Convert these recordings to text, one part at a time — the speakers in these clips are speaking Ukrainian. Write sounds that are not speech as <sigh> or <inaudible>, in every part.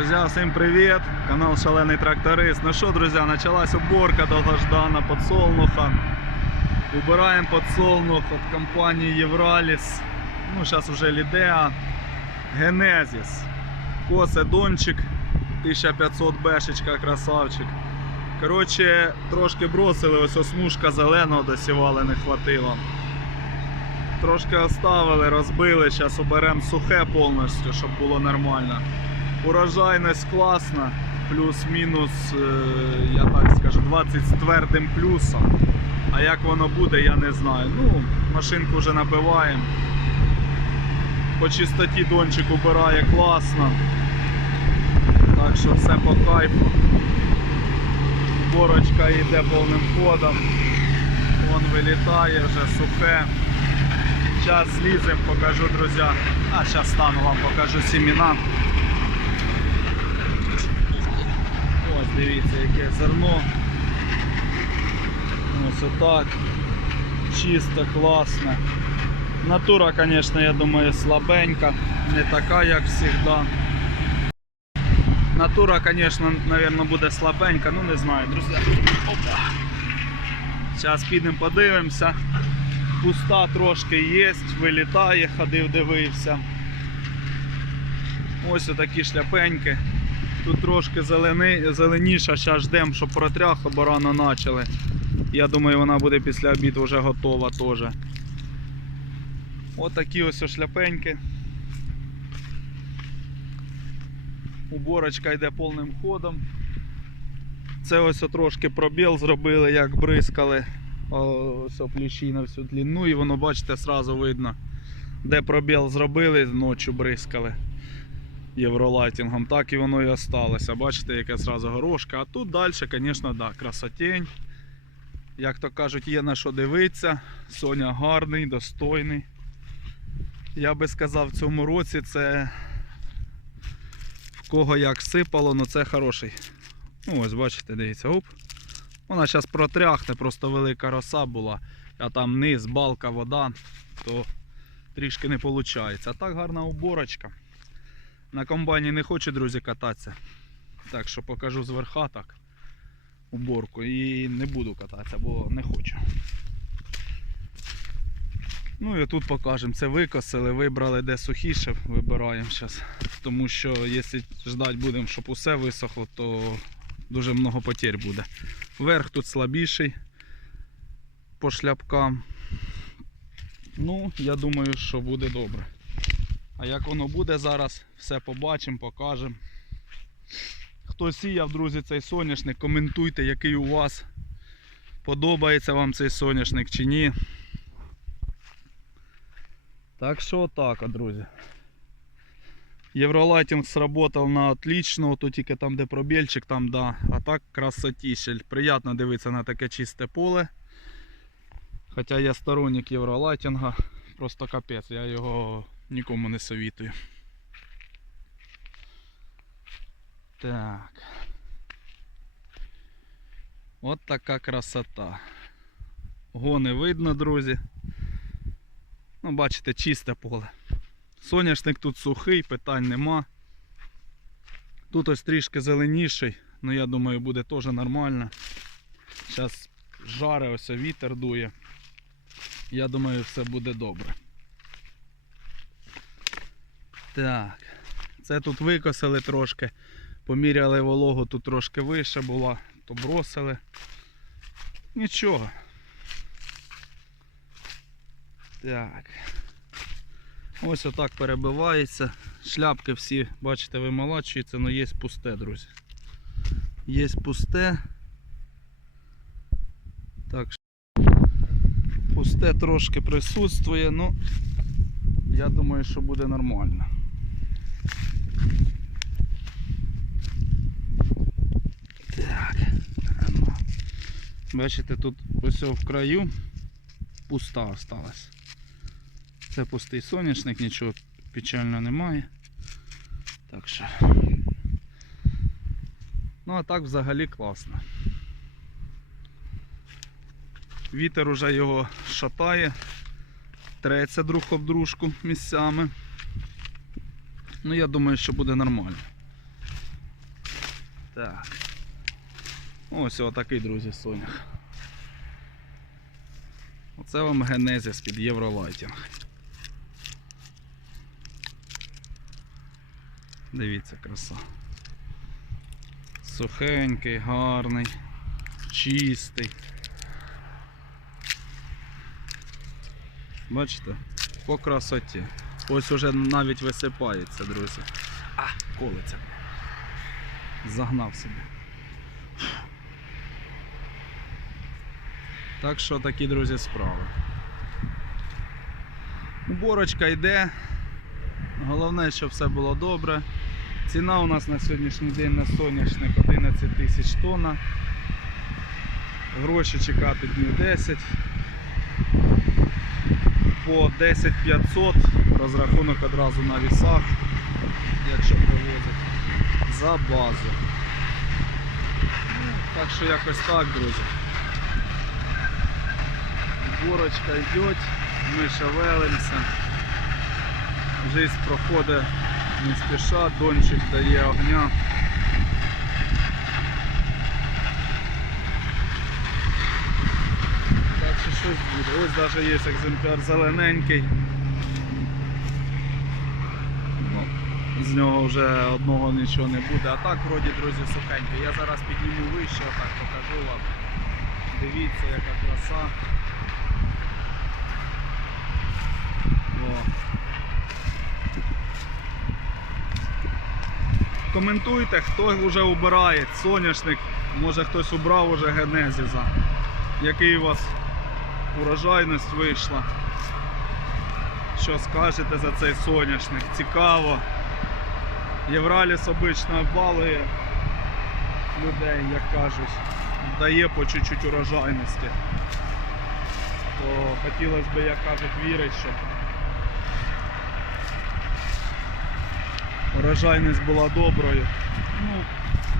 Друзья, всем привет! Канал Шаленый Тракторист. Ну что, друзья, началась уборка долгождана подсолнуха. Убираем подсолнух от компании Евралис. Ну, сейчас уже Лидеа. Генезис. Косе Дончик. 1500 бешечка, красавчик. Коротше, трошки бросили, ось осмушка зеленого досівали, не хватило. Трошки оставили, розбили, зараз оберемо сухе повністю, щоб було нормально. Урожайність класна, плюс-мінус, е, я так скажу, 20 з твердим плюсом. А як воно буде, я не знаю. Ну, машинку вже набиваємо. По чистоті дончик убирає класно. Так що все по кайфу. Уборочка йде повним ходом. Вон вилітає вже сухе. Зараз зліземо, покажу, друзі. А зараз стану вам покажу сімена. Ось дивіться, яке зерно. Ось отак. Чисто, класно. Натура, звісно, я думаю, слабенька, не така, як завжди. Натура, звісно, мабуть, буде слабенька, ну не знаю, друзі. Опа. Зараз підемо подивимося. Пуста трошки є, вилітає, ходив, дивився. Ось отакі шляпеньки. Тут трошки зелени, зеленіша, зараз ждемо, щоб протряхло, бо рано почали. Я думаю, вона буде після обіду вже готова теж. Ось такі ось шляпеньки. Уборочка йде повним ходом. Це ось трошки пробіл зробили, як бризкали. Ось плющі на всю длину і воно, бачите, сразу видно, де пробіл зробили, ночі бризкали євролайтингом, так і воно і осталося. Бачите, яке зразу горошка. А тут далі, звісно, да, красотень. Як то кажуть, є на що дивитися. Соня гарний, достойний. Я би сказав, в цьому році це в кого як сипало, але це хороший. Ну, ось бачите, дивіться, оп. Вона зараз протряхне, просто велика роса була, а там низ, балка, вода, то трішки не виходить. А так гарна уборочка. На комбайні не хочу, друзі, кататися. Так що покажу зверха так уборку і не буду кататися, бо не хочу. Ну і тут покажемо. Це викосили, вибрали де сухіше, вибираємо зараз. Тому що якщо ждати будемо, щоб усе висохло, то дуже много потерь буде. Верх тут слабіший по шляпкам. Ну, я думаю, що буде добре. А як воно буде зараз, все побачимо, покажемо. Хто сіяв, друзі, цей соняшник, коментуйте, який у вас. Подобається вам цей соняшник чи ні. Так що отак, друзі. Євролайтинг сработав на отлично, то тільки там, де пробільчик, там да. А так красотіщель. Приємно дивитися на таке чисте поле. Хоча я сторонник євролайтинга, просто капець, я його нікому не совітую. Так. От така красота. Гони видно, друзі. Ну, бачите, чисте поле. Соняшник тут сухий, питань нема. Тут ось трішки зеленіший, ну я думаю, буде теж нормально. Зараз жаре, ось вітер дує. Я думаю, все буде добре. Так, це тут викосили трошки, поміряли вологу, тут трошки вище була, то бросили. Нічого. Так. Ось отак перебивається. Шляпки всі, бачите, вимолачуються, але є пусте, друзі. Є пусте. Так, пусте трошки присутствує, ну я думаю, що буде нормально. Так. а ну. Бачите, тут ось в краю пуста осталась. Це пустий соняшник, нічого печального немає. Так що. Ну а так взагалі класно. Вітер уже його шатає, треться друг об дружку місцями. Ну я думаю, що буде нормально. Так. Ось отакий, друзі, сонях. Оце вам генезис під Євролайтінг. Дивіться, краса. Сухенький, гарний, чистий. Бачите? По красоті. Ось уже навіть висипається, друзі. А, колиться. Загнав собі. Так що такі, друзі, справи. Уборочка йде. Головне, щоб все було добре. Ціна у нас на сьогоднішній день на соняшник 11 тисяч тонна. Гроші чекати днів 10. По 10 500 розрахунок одразу на вісах, якщо привозять, за базу. Ну, так що якось так, друзі. Уборочка йде, ми шевелимося. Жизнь проходить не спіша, дончик дає огня. Так що щось буде. Ось навіть є екземпляр зелененький. Ну, з нього вже одного нічого не буде. А так вроді, друзі, сухенький. Я зараз підніму вище, отак покажу вам. Дивіться, яка краса. Коментуйте, хто вже убирає соняшник, може хтось убрав уже генезіса. Який у вас урожайність вийшла? Що скажете за цей соняшник? Цікаво. Євраліс обично балує людей, як кажуть, дає по чуть-чуть урожайності. То хотілося б, як кажуть, вірити, щоб урожайність була доброю. Ну,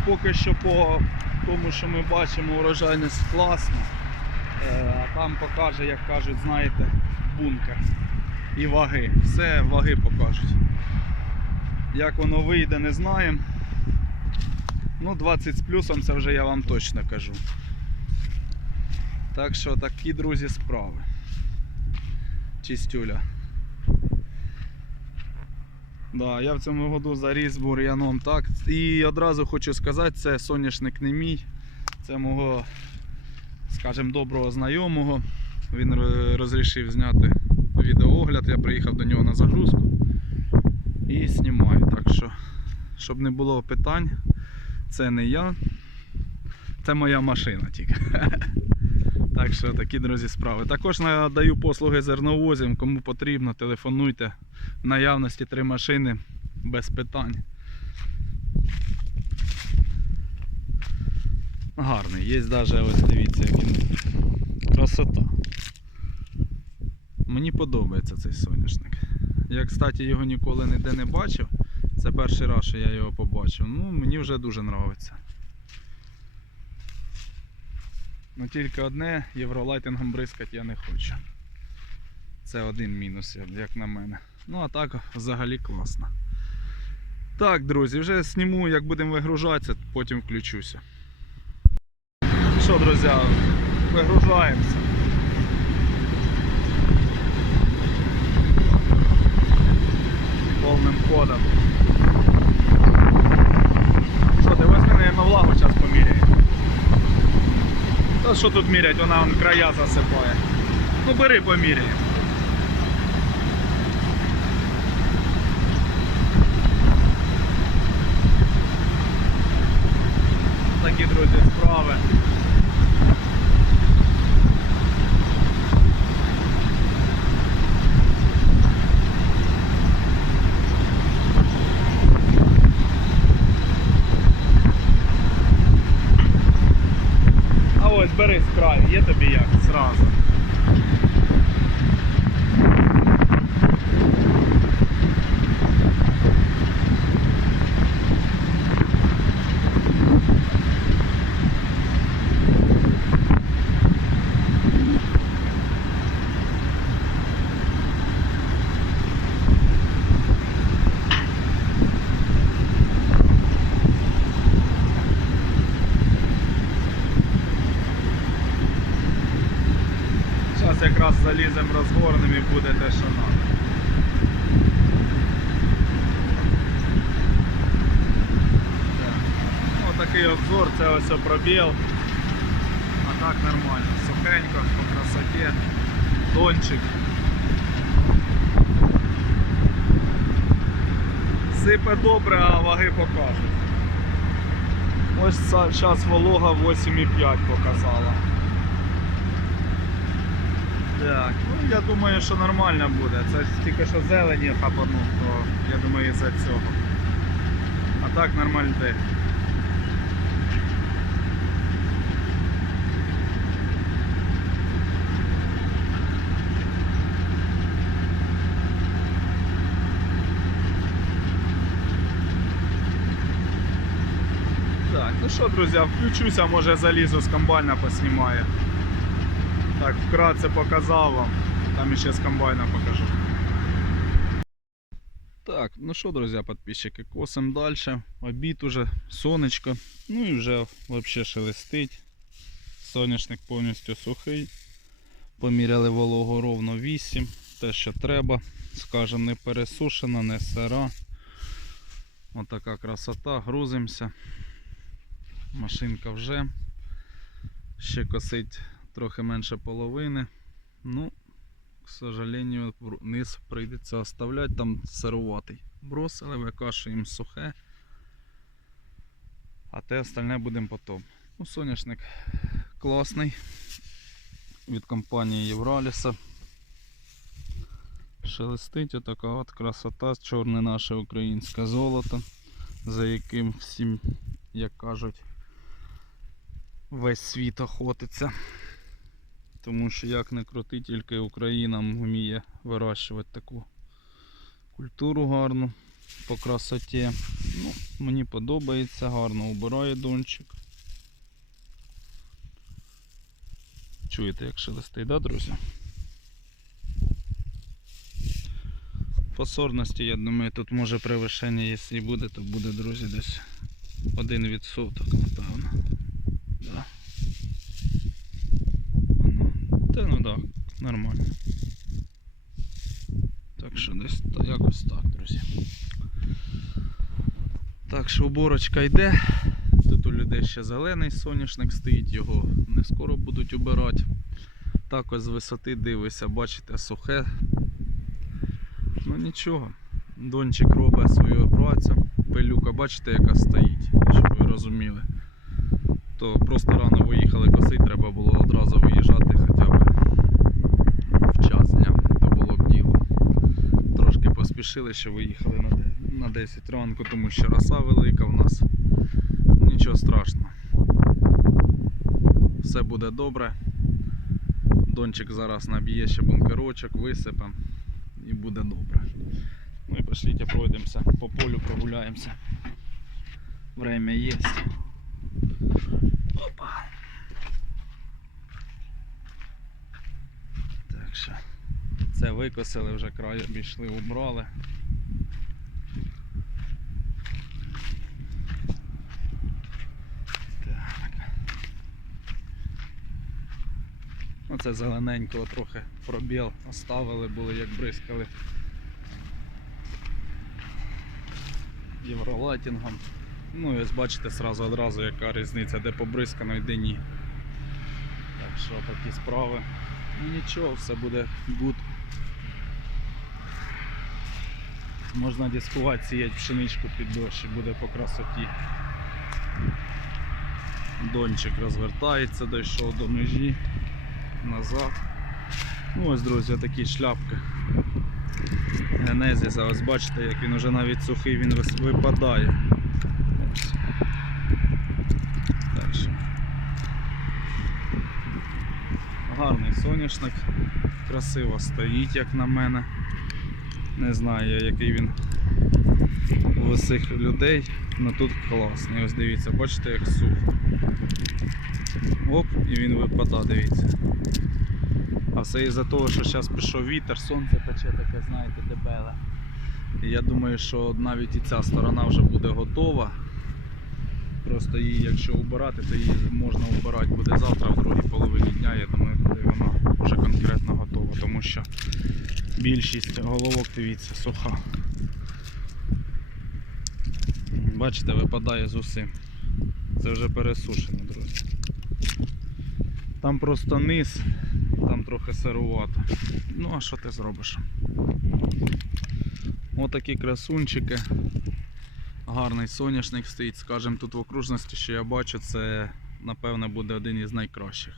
поки що по тому, що ми бачимо, урожайність класна. Е, А там покаже, як кажуть, знаєте, бункер. І ваги. Все ваги покажуть. Як воно вийде, не знаємо. Ну, 20 з плюсом це вже я вам точно кажу. Так що такі, друзі, справи. Чистюля. Да, я в цьому году заріс бур'яном так. І одразу хочу сказати, це соняшник не мій. Це мого, скажімо, доброго знайомого. Він розрішив зняти відеоогляд. Я приїхав до нього на загрузку і знімаю. Так що, щоб не було питань, це не я. Це моя машина тільки. <laughs> Так що такі, друзі, справи. Також надаю послуги зерновозів, кому потрібно, телефонуйте. В наявності три машини без питань. Гарний, є навіть ось дивіться, як він. Красота. Мені подобається цей соняшник. Я, кстати, його ніколи ніде не бачив. Це перший раз, що я його побачив. Ну, мені вже дуже подобається. Ну тільки одне, євролайтингом бризкати я не хочу. Це один мінус, як- на мене. Ну а так взагалі класно. Так, друзі, вже зніму, як будемо вигружатися, потім включуся. Що, друзі, вигружаємося. Повним ходом. Що, ти возьми, наверное, влагу зараз поміряємо. Та що тут мірять, вона вон края засипає. Ну бери поміряємо. Такі, друзі, справи. А ось бери з краю, є тобі як зразу. Залізем розгорнемо і буде те, що треба. Ну, такий обзор, це ось пробіл. А так нормально, сухенько, по красоті, тончик. Сипе добре, а ваги покажуть. Ось зараз волога 8,5 показала. Так, ну я думаю, що нормально буде. Це тільки що зелені хапанув, то я думаю із-за цього. А так нормально йде. Так, ну що, друзі, включуся, може залізу з комбайна поснімаю. Так, вкратце показав вам. Там ще з комбайна покажу. Так, ну що, друзі, підписчики, косим далі. Обід уже, сонечко. Ну і вже взагалі шелестить. Соняшник повністю сухий. Поміряли вологу ровно 8. Те, що треба. Скажем, не пересушена, не сира. Отака красота, грузимося. Машинка вже. Ще косить трохи менше половини. Ну, к сожалению, вр- низ прийдеться оставляти, там сируватий. Бросили, викашуємо сухе. А те остальне будемо потім. Ну, соняшник класний. Від компанії Євраліса. Шелестить отака от красота, чорне наше українське золото, за яким всім, як кажуть, весь світ охотиться. Тому що як не крути, тільки Україна вміє вирощувати таку культуру гарну по красоті. Ну, мені подобається, гарно убирає дончик. Чуєте, як шелестить, да, друзі? По сорності, я думаю, тут може превишення, якщо і буде, то буде, друзі, десь один відсоток, напевно. Да. Ну, Та ну так, нормально. Так що десь якось так, друзі. Так що уборочка йде. Тут у людей ще зелений соняшник стоїть, його не скоро будуть убирати. Так ось з висоти дивишся, бачите, сухе. Ну нічого. Дончик робить свою працю. Пилюка, бачите, яка стоїть, щоб ви розуміли. То просто рано виїхали косити, треба було одразу виїжджати хоча б в час дня, то було б діло. Поспішили, що виїхали на, на 10 ранку, тому що роса велика в нас. Нічого страшного. Все буде добре. Дончик зараз наб'є ще бункерочок, висипемо і буде добре. Ну і пошліть пройдемося по полю, прогуляємося. Время є. Опа. Так що це викосили, вже край обійшли, убрали. Оце зелененького трохи пробіл оставили, були як бризкали євролайтінгом. Ну і ось бачите сразу одразу яка різниця, де побризкано і де ні. Так що такі справи. Ну, Нічого, все буде гуд. Можна дискувати, сіяти пшеничку під дощ і буде по красоті. Дончик розвертається, дійшов до межі, назад. Ну ось, друзі, такі шляпки. Генезіса, ось бачите, як він вже навіть сухий, він випадає. Гарний соняшник, красиво стоїть, як на мене. Не знаю, який він у усіх людей, але тут класний. Ось дивіться, бачите, як сухо. Оп, і він випадає, дивіться. А все із-за того, що зараз пішов вітер, сонце пече таке, знаєте, дебеле. Я думаю, що навіть і ця сторона вже буде готова. Просто її, якщо убирати, то її можна убирати буде завтра, в другій половині дня. Я думаю, коли вона вже конкретно готова, тому що більшість головок, дивіться, суха. Бачите, випадає з усім. Це вже пересушено, друзі. Там просто низ, там трохи сирувато. Ну, а що ти зробиш? Отакі красунчики. Гарний соняшник стоїть, скажімо, тут в окружності, що я бачу, це напевно буде один із найкращих.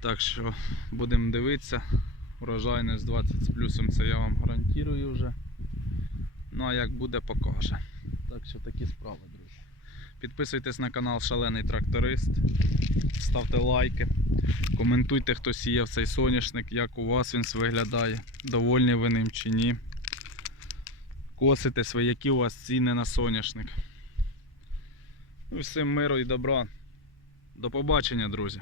Так що будемо дивитися. Урожайність 20 з плюсом це я вам гарантую вже. Ну а як буде, покаже. Так що такі справи, друзі. Підписуйтесь на канал Шалений Тракторист. Ставте лайки. Коментуйте, хто сіяв цей соняшник, як у вас він виглядає, довольні ви ним чи ні. Косите свої, які у вас ціни на соняшник. Ну, всім миру і добра. До побачення, друзі.